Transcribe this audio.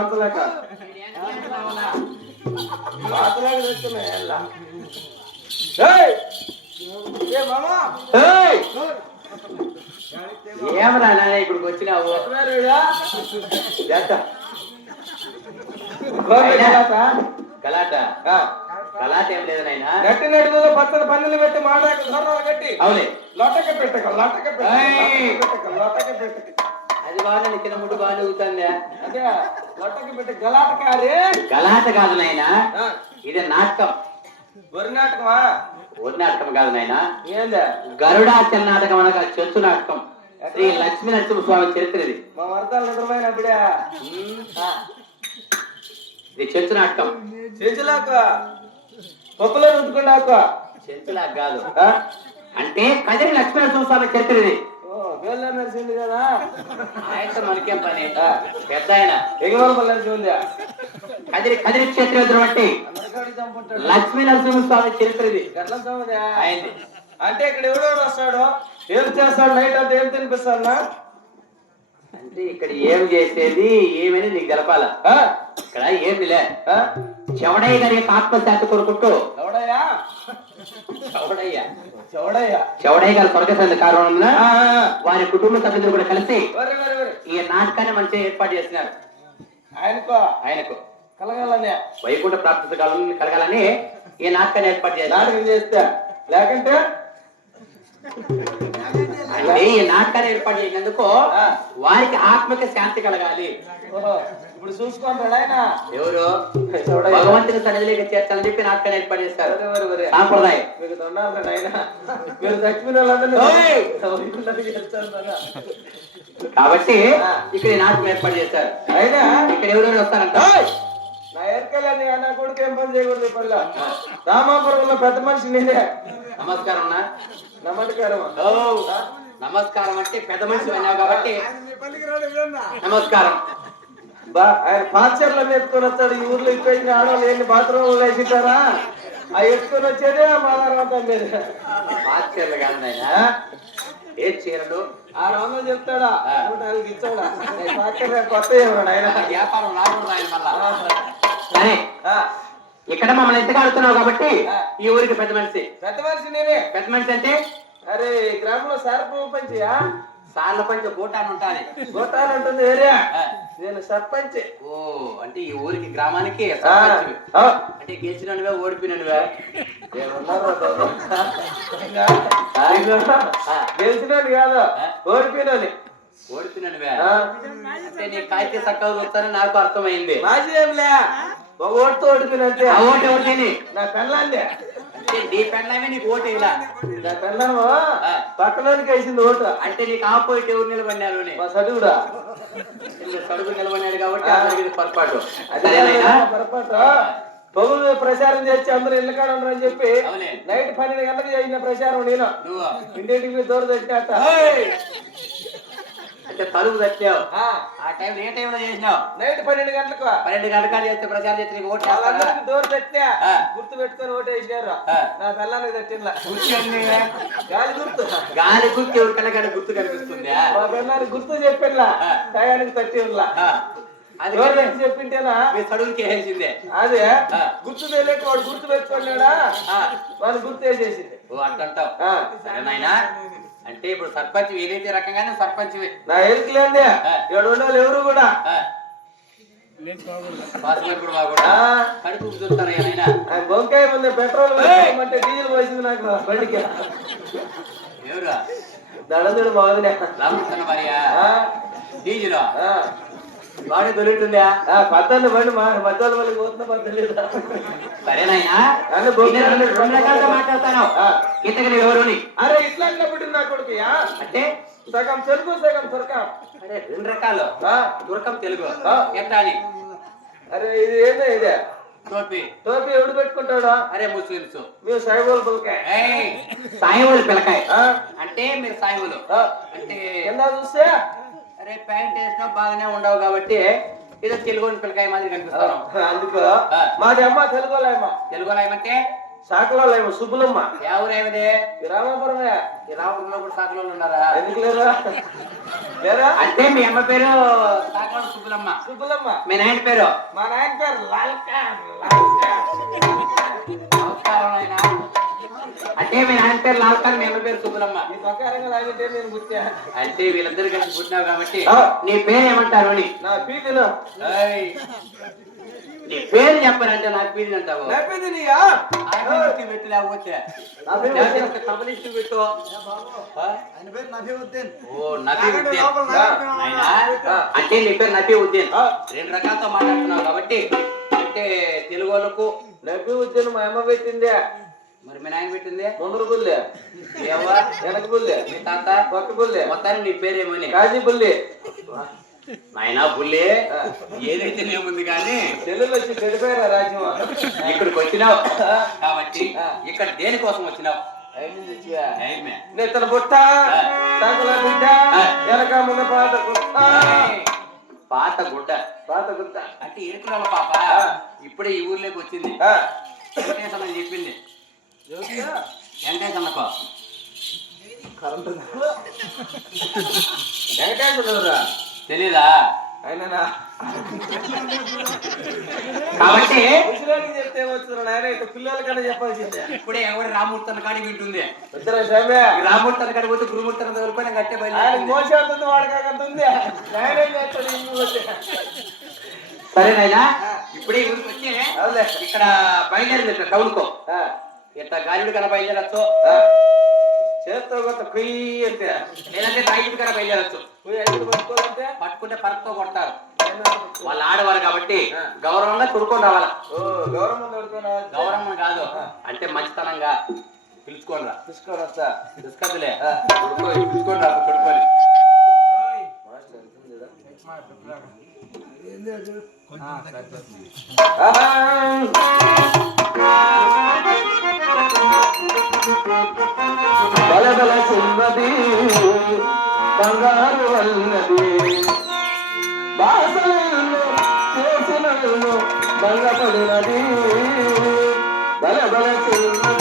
వాంతలేక వాంతలేక తెస్తున్నాయి ఏమరా నాన్న ఇక్కడికి వచ్చినావు? గలాట గలాట ఏం లేదు నాయన. గట్టి నడుగులో పచ్చని పందులు పెట్టి మాడాక ధర్నాలు కట్టి అవునే లొట్టక పెట్టక లొట్టక పెట్టక లొట్టక పెట్టక అది బాగా కింద ముట్టు బాగా ఊగుతుంది. అదే లొట్టక పెట్టి గలాట కాదే. గలాట కాదు నాయన, ఇది నాటకం. వరి నాటకమా? వరి నాటకం కాదు నాయన, ఏందా గరుడాచల నాటకం అనగా చెంచు నాటకం. శ్రీ లక్ష్మీ నరసింహ స్వామి చరిత్ర ఇది. మా వర్తాలు నిద్రపోయినప్పుడే ఇది చెంచు నాటకం. చెంచులాక పప్పులో ఉంచుకున్నాక చెంచులాక కాదు, అంటే కదిరి లక్ష్మీ నరసింహ స్వామి చరిత్ర ఇది. వేళ్ళ నడిచింది కదా, ఆయనతో మనకేం పని? పెద్ద ఆయన ఎగవల నడిచి ఉందా కదిరి కదిరి క్షేత్రం అంటే లక్ష్మీ నరసింహ స్వామి చరిత్ర ఇది. ఎట్లా సమదా ఆయనది. అంటే ఇక్కడ ఎవడెవడు వస్తాడు, ఏం చేస్తాడు, నైట్ అంతా ఏం తినిపిస్తాడా? అంటే ఇక్కడ ఏం చేసేది ఏమని నీకు తెలపాల. ఇక్కడ ఏమిలే, చెవడయ్య గారి యొక్క ఆత్మశాంతి కోరుకుంటూ ఎవడయ్యా చెవడయ్య చెవడయ్య చెవడయ్య గారు స్వర్గశాంతి కారణం వారి కుటుంబ సభ్యులు కూడా కలిసి ఈ నాటకాన్ని మంచిగా ఏర్పాటు చేస్తున్నారు. ఆయనకు కలగాలని వైకుంఠ ప్రాప్తి కలగాలని ఈ నాటకాన్ని ఏర్పాటు నాటకం చేస్తే, లేకంటే అంటే ఈ నాటకాన్ని ఏర్పాటు చేసినందుకు వారికి ఆత్మకి శాంతి కలగాలి. ఇప్పుడు చూసుకుంటాడు ఆయన ఎవరు భగవంతుని సన్నిధిలోకి చేర్చాలని చెప్పి నాటకాన్ని ఏర్పాటు చేస్తారు. సాంప్రదాయం. మీకు తొండాలి ఆయన, మీరు చచ్చిపోయిన వాళ్ళందరూ కాబట్టి ఇక్కడ నాటకం ఏర్పాటు చేస్తారు. అయినా ఇక్కడ ఎవరెవరు వస్తారంట? నా ఎరకలని అన్న కొడుకు ఏం పని చేయకూడదు. పల్ల రామాపురంలో పెద్ద మనిషి నేనే. నమస్కారం అన్న. నమస్కారం. నమస్కారం అంటే పెద్ద మనిషి అన్నావు కాబట్టి నమస్కారం. ఆయన పాచర్లను ఎత్తుకొని వస్తాడు. ఈ ఊర్లో ఇప్పటికి ఆడవాళ్ళు ఎన్ని బాత్రూమ్లు వేసింటారా, ఆ ఎత్తుకొని వచ్చేదే మాదారం మీద. పాచర్లు కాదు నాయన, ఏ చీరలు 600 చెప్తాడా, 104 ఇచ్చాడా. కొత్త ఆయన వ్యాపారం రాకుండా ఆయన మళ్ళా. సరే, ఇక్కడ మమ్మల్ని ఎంత ఆడుతున్నావు కాబట్టి ఈ ఊరికి పెద్ద మనిషి. పెద్ద మనిషి నేనే. పెద్ద మనిషి అంటే అరే గ్రామంలో సర్పంచియా? సార్ల పంచ గోటాన్ని ఉంటాను. గోటాలు ఉంటుంది ఏరియా, నేను సర్పంచ్. ఓ అంటే ఈ ఊరికి గ్రామానికి అంటే గెలిచినవే ఓడిపోయినవే గెలిచినోని కాదు, ఓడిపోయినోని. ఓడిపోయినవే అంటే నీ కాయితే చక్కగా చూస్తానని నాకు అర్థమైంది. మాజీ ఏంలే, ఒక ఓటుతో ఓడిపోయినంతే. ఆ ఓటు ఎవరిది? నా పెళ్ళాందే. అంటే నీ పెళ్ళమే నీకు ఓటు ఇలా? నా పెళ్ళము పక్కలోనికి వేసింది ఓటు. అంటే నీకు ఆపోజిట్ ఎవరు నిలబడినారు? మా సడుగుడా సడుగు నిలబడినాడు కాబట్టి పొరపాటు. పొరపాటు. పొగులు ప్రచారం చేసి అందరూ ఇళ్ళ కాడ ఉండరని చెప్పి నైట్ 12 గంటలకు చేసిన ప్రచారం నేను ఇంటింటికి దూరం తెచ్చినట్ట. అంటే తలుపు తట్టావు. ఆ టైం ఏ టైంలో చేసినావు? నైట్ 12 గంటలకు. 12 గంటలు చేస్తే ప్రచారం చేస్తే ఓటు వాళ్ళందరికీ దూరం తెచ్చా గుర్తు పెట్టుకొని ఓటు వేసినారు. నా పిల్లలకి తట్టిందా గాలి గుర్తు. గాలి గుర్తు ఎవరి కన్నా గుర్తు కనిపిస్తుంది. మా పిల్లలకి గుర్తు చెప్పిలా, టయానికి తట్టి ఉన్నా. అది చెప్పింటేనా మీ చదువుకి వేసిందే. అదే గుర్తు తెలియక వాడు గుర్తు పెట్టుకున్నాడా, వాళ్ళు గుర్తు వేసేసింది. ఓ అట్లంటావు. సరే నాయనా, అంటే ఇప్పుడు సర్పంచ్ ఏదైతే రకంగానే సర్పంచ్ నా ఎరుకులేందే. 7 ఉండాలి ఎవరు కూడా కడుపు చూస్తారా? బొంకాయ ముందే పెట్రోల్ అంటే డీజిల్ పోసింది నాకు బండికి. ఎవరు దళదుడు బాగుంది డీజిల్ బాగా దొరుకుతుందా? పద్దెన్న బండి మధ్యలో మళ్ళీ పోతున్నా పద్దెలేదు. సరేనాయనా, 2 రకాలుగా మాట్లాడతాను. ఇతగలు ఎవరు? అరే ఇట్లా పుట్టింది నా కొడుకుయా. అంటే సగం తెలుగు సగం తురకం. అరే 2 రకాలు, తురకం తెలుగు ఎంత అని. అరే ఇది ఏదో ఇదే టోపీ. టోపీ ఎవడు పెట్టుకుంటాడా? అరే ముస్లింస్. మీరు సాయిబోలు పిల్లకాయ. సాయిబోలు పిల్లకాయ అంటే మీరు సాయిబోలు అంటే ఎలా చూస్తే అరే ప్యాంట్ వేసినా బాగానే ఉండవు కాబట్టి ఏదో తెలుగు పిల్లకాయ మాదిరి కనిపిస్తాను. అందుకు మాది అమ్మ తెలుగులాయమ్మ. తెలుగులాయమంటే సాకలో లేవు సుబ్బులమ్మ. ఎవరేమిది రామాపురమే. ఈ రాముడిలో కూడా సాకులో ఉన్నారా? ఎందుకు లేరా? లేరా? అంటే మీ అమ్మ పేరు సాకలో సుబ్బులమ్మ. సుబ్బులమ్మ. మీ నాయన పేరు? మా నాయన పేరు లాల్కాన్. నమస్కారం నాయనా. అంటే మీ నాయన పేరు లాల్కాన్, మీ అమ్మ పేరు సుబ్బులమ్మ. ఈ ప్రకారంగా లాగితే నేను పుట్టా. అంటే వీళ్ళందరూ కలిసి పుట్టినావు కాబట్టి నీ పేరు ఏమంటారు అని? నా పీతిను. నీ పేరు చెప్పారంటే నాకు పీడి అంటావు. నా పీతినియా? పెట్టు లేకపోతే కమ్యూనిస్ట్ పెట్టు. ఓ నబీఉద్దీన్. అంటే నీ పేరు నబీఉద్దీన్. రెండు రకాలతో మాట్లాడుతున్నావు కాబట్టి అంటే తెలుగు వాళ్ళకు నబీఉద్దీన్ మా అమ్మ పెట్టిందే. మరి మీ నాయన పెట్టింది ముందరు బుల్లే, వెనక బుల్లే, మీ తాత పక్క బుల్లే, మొత్తాన్ని నీ పేరేమని? కాజీ బుల్లే. నాయనా బుల్లే ఏదైతే ఏముంది కానీ చెల్లెలు వచ్చి గడిపోయారా రాజ్యం. ఇక్కడికి వచ్చినావు కాబట్టి ఇక్కడ దేనికోసం వచ్చినావు? నెత్తన బుట్ట, సంకల బిడ్డ, వెనక ముందు పాత గుట్ట. పాత గుడ్డ. పాత గుట్ట అంటే ఏడుకురాల పాప ఇప్పుడే ఈ ఊర్లోకి వచ్చింది. వెంకటేశ్వర చెప్పింది. వెంకటేశ్వరకో కరెంటు వెంకటేశ్వర తెలీదా? అయినా కాబట్టి చెప్తే వచ్చిన నాయన ఇట్లా పిల్లలకన్నా చెప్పాల్సిందే. ఇప్పుడే ఎవరు రామూర్తన కాడి వింటుంది. రామూర్తన కాడి పోతే గురుమూర్తన తోలుకొని కట్టే మోసేస్తుంది వాడికాకంతుంది. నాయనేం చేస్తాడు ఇంటికి వచ్చి. సరే నాయనా ఇప్పుడే ఊరికి వచ్చి ఇక్కడ బయలుదేరింది. ఇక్కడ టౌన్కో ఇట్లా గాలిడు కన్నా బయలుదేరచ్చు, చేత్తో కొత్త కుయ్యి అంటే, లేదంటే బయలుడు కన్నా బయలుదేరచ్చు. పట్టుకోవాలంటే పట్టుకుంటే పరక్తో కొడతారు. వాళ్ళు ఆడవారు కాబట్టి గౌరవంగా తుడుకొని రావాలా. గౌరవం కాదు అంటే మంచితనంగా పిలుచుకోని రా. తీసుకొద్దులే పిలుచుకొని రా తుడుకొని. బలబల చిన్నది బంగారు వల్లది బాసనల్లో చేసినల్లో బంగపడినది బలబల చిన్నది